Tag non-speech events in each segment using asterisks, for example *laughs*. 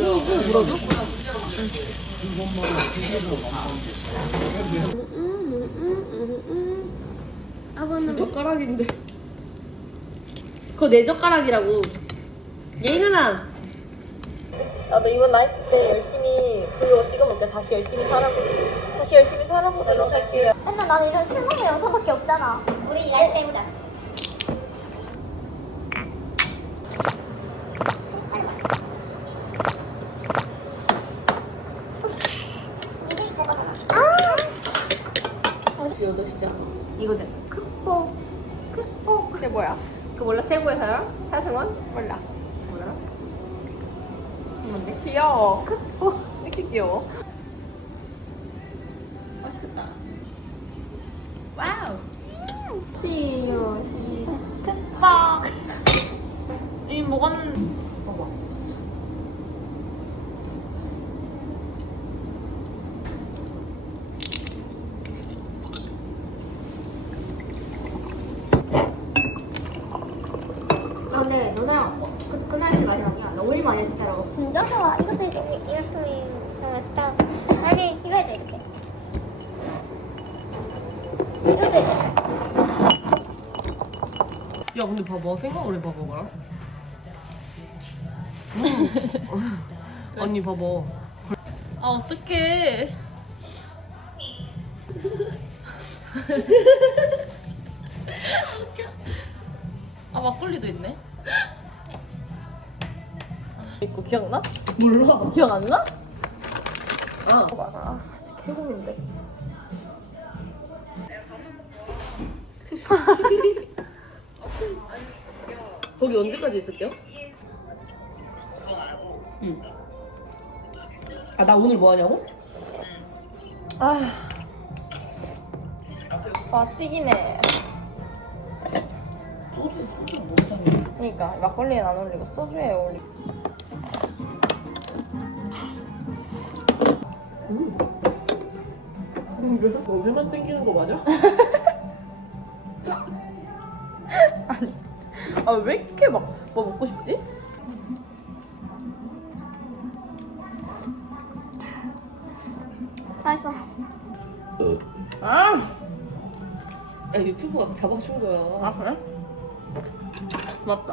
후 물어줘? 아버는 젓가락인데 그거 내 젓가락이라고 누나 나도 이번 나이트 때 열심히 브이로그 찍어볼게 다시 열심히 살아보 다시 열심히 살아보도록 할게요 맨날 나는 이런 술 먹는 영상밖에 없잖아. 우리 라이브 해보자. 여덟 시잖아 이거는 크포 크포 그게 뭐야? 그 몰라 최고의 사랑? 차승원? 몰라. 몰라? 뭔데? 귀여워. 크포 이렇게 귀여워? 맛있겠다. 와우. 시유 시작. 크포 이 봐봐 아 근데 너나랑 어, 그, 그날 마지막이야. 나 5일 만에 진짜로. 진짜 좋아. 이것도 이 이렇게 잘했다. 아니 이거 해줘 이렇게. 이것도 해줘. 야 근데 봐봐 생각을 해봐 봐 봐라 언니 봐봐 아 어떡해 *laughs* 아 막걸리도 있네 이거 기억나? 몰라 기억 안 나? 아 봐라 아직 해고인데 거기 언제까지 있을게요? 응. 아, 나 오늘 뭐 하냐고? 아. 와, 찌기네. 소주, 소주 뭐 하는 그니까, 막걸리엔 안 어울리고 소주에 어울리고. 너 회만 땡기는 거 맞아? *laughs* 아왜 이렇게 막 뭐 먹고 싶지? 맛있어. 아! 야 유튜브가 잡아준 거야. 아 그래? 맞다.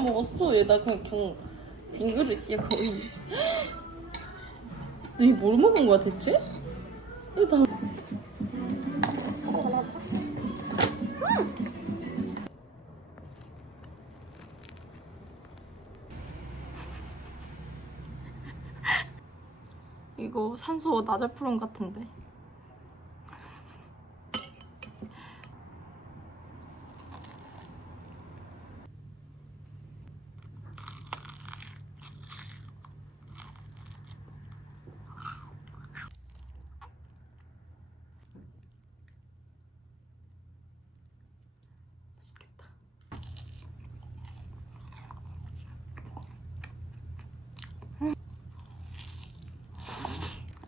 안 먹었어. 얘 나 그냥 경 빈그릇이야 거의. 너이 뭘 먹은 거야 대체? 이거 다. 이거 산소 나잘프론 같은데.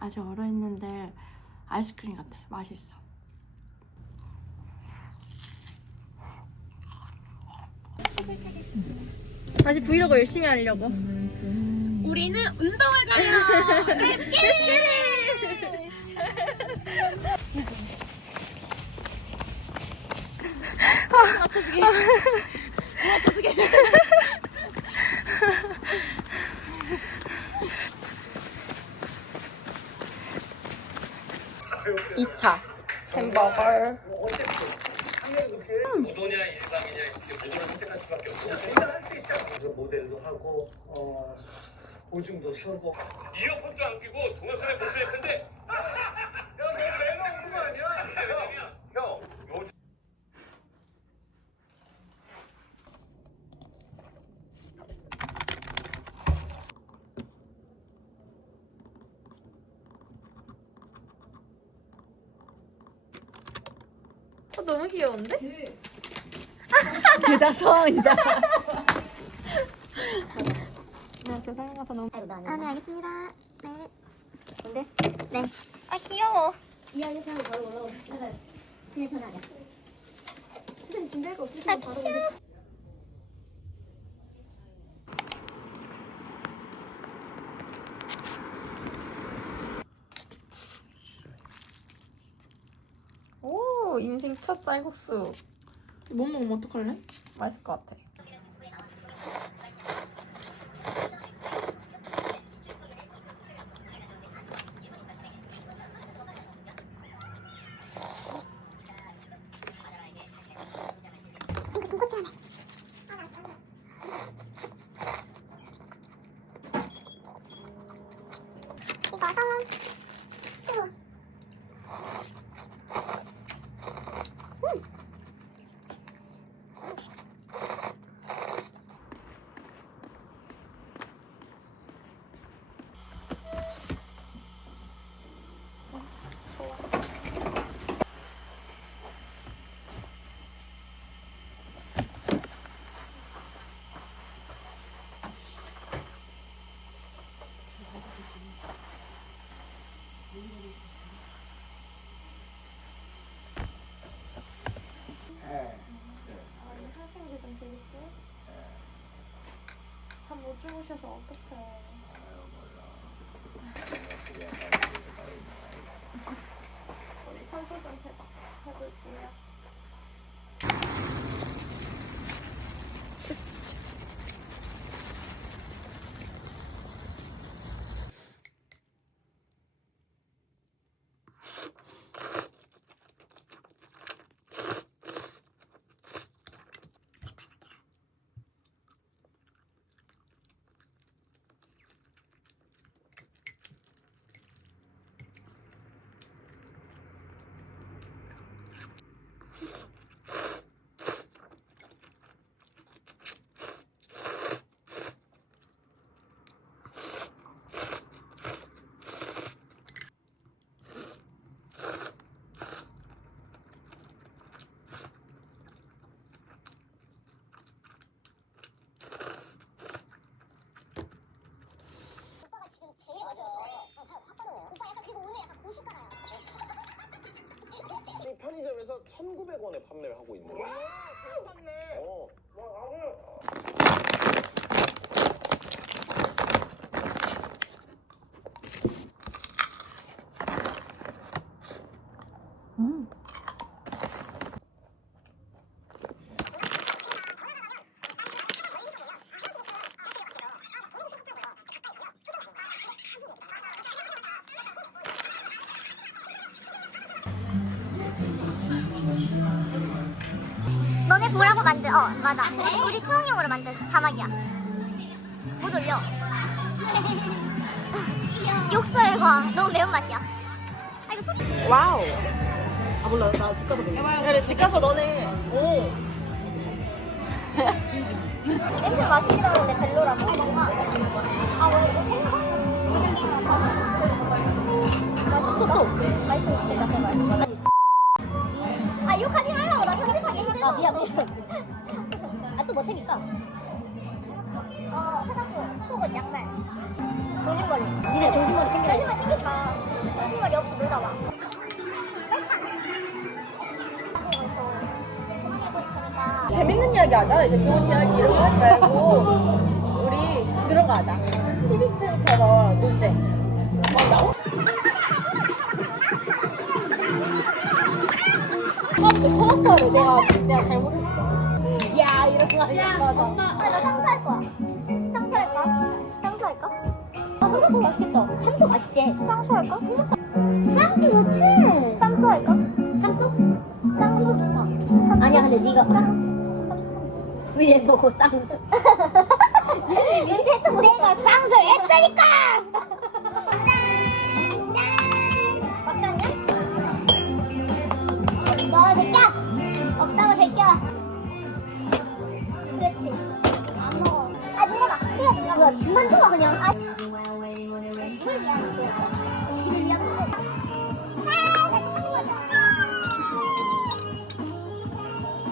아직 얼어있는데 아이스크림 같아. 맛있어. 다시 브이로그 열심히 하려고. 우리는 운동을 가요. 렛츠 겟 *laughs* 맞춰주게. 맞춰주게. 2차 햄버거. 모도냐 일방이냐 이렇게 모도를 선택할 수밖에 없고 일단 할수 있잖아. 그래서 모델도 하고 어, 보증도 서고 이어폰도 안 끼고 동영상에 목소리 큰데 야, 너 내가 오는 거 아니야? 왜냐면 형, 요 어, 너무 귀여운데? 대다 서원이다. 아, 네, 알겠습니다. 네. 뭔데? 네. 아, 귀여워. 이야기 사람 바로 올라오고. 그냥 전화하자. 선생님 준비할 거 아, 없으시면 바로 귀여워. 오 인생 첫 쌀국수. 못 먹으면 어떡할래? 맛있을 것 같아. 이거서 우와. 잠 못 주무셔서 어떡해. 우리 산소 좀 제발 해볼게요. 오빠가 지금 제일 먼저 어, 잘 봤거든요. 오빠 약간 그리고 오늘 약간 고춧가루야. 이 편의점에서 1,900원에 판매를 하고 있는 거야. 어. 보라고 만든 어 맞아. 우리, 우리 추억용으로 만든 자막이야. 못 올려. *laughs* 욕설과 너무 매운맛이야. 아 이거 손 와우. 아 몰라. 나집 가서 먹어. 그래 집 가서 너네. 오. *laughs* 냄새 맛있긴 하는데 별로라고? 아왜 이거 생선? 맛있어. 또 맛있으면 좋겠다 제발 아 욕하지 말라고. 나 아 미안 미안 아 또 뭐 챙길까? 어 화장품 속옷 양말 정신머리 니네 정신머리 챙기라 정신머리 챙기지 마 정신머리 없어 놀다 와 재밌는 이야기 하자. 이제 병원 이야기 이런 거 하지 말고 우리 그런 거 하자. 12층처럼 놀재. 어, 나오? 처음부터 서웠어야 돼. 내가 잘못했어. 야 이런 거 아니야. 맞아. 아, 나 상수할 거야. 상수할까? 상수할까? 아, 삼겹살 맛있겠다. 삼수 맛있지? 상수할까? 삼겹살. 쌍수 좋지? 상수할까? 삼수? 쌍수 좋다. 아니야, 근데 네가 쌍수. 왜 보고 쌍수? 윤지 했던 거 내가 쌍수를 했으니까!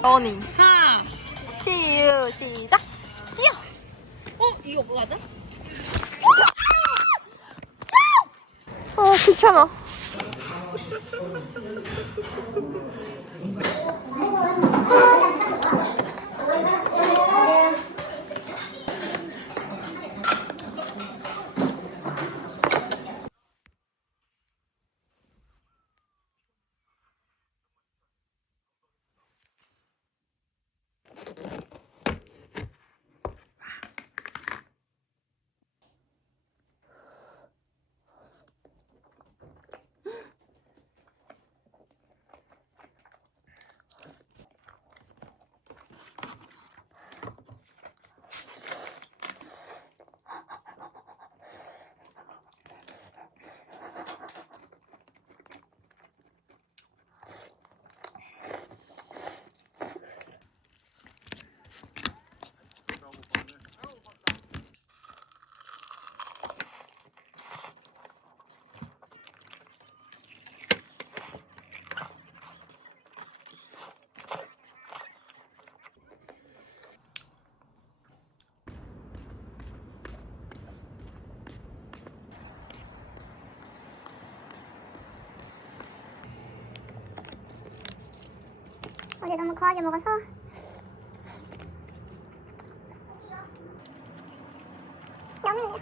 아, 거잖아. 어니. 시유 시작. 뛰어. 어 이거 뭐 맞아? 어 귀찮아. 어제 너무 거하게 먹어서 여기네요.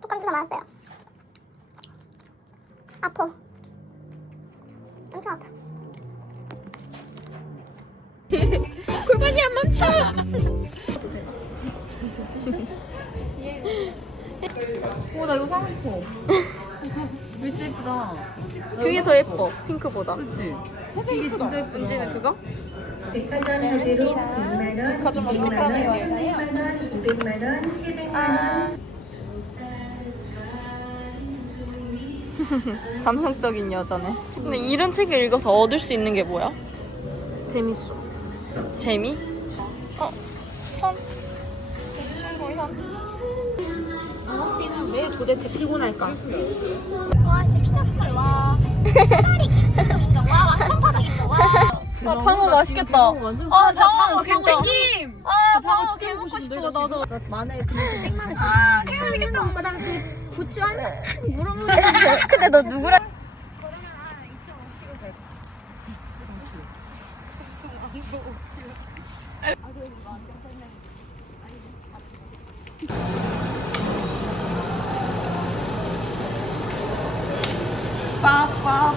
뚜껑 뜯어 맞았어요. 아파. 엄청 아파. *laughs* 어, 나 이거 사고 싶어. *laughs* 글씨 예쁘다. 그게 더 예뻐 핑크보다. 그치? 이게 진짜 예쁘다. 은지는 그거? 가져가 찍하는 게. 감성적인 여자네. 근데 이런 책을 읽어서 얻을 수 있는 게 뭐야? 재밌어. 재미? 어, 현. 내 친구 현. 언어비는 왜 도대체 피곤할까? 와, 씨, 피자 색깔, 와. 색깔이 지금 있어. 와, 왕창 파닥 있어. 와. 아, 방어 맛있겠다. 아, 방어 진짜. 아, 방어 개 먹고 싶어, 나도. 마늘 그냥 생마늘 아, 맛있겠다. 뭔가 나그 고추 한 무르무르. 근데 너 누구랑?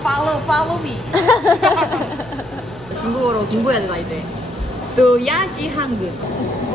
Follow, follow me. *laughs* 중국어로 공부해야 되나, 이제. 또 야지 한국.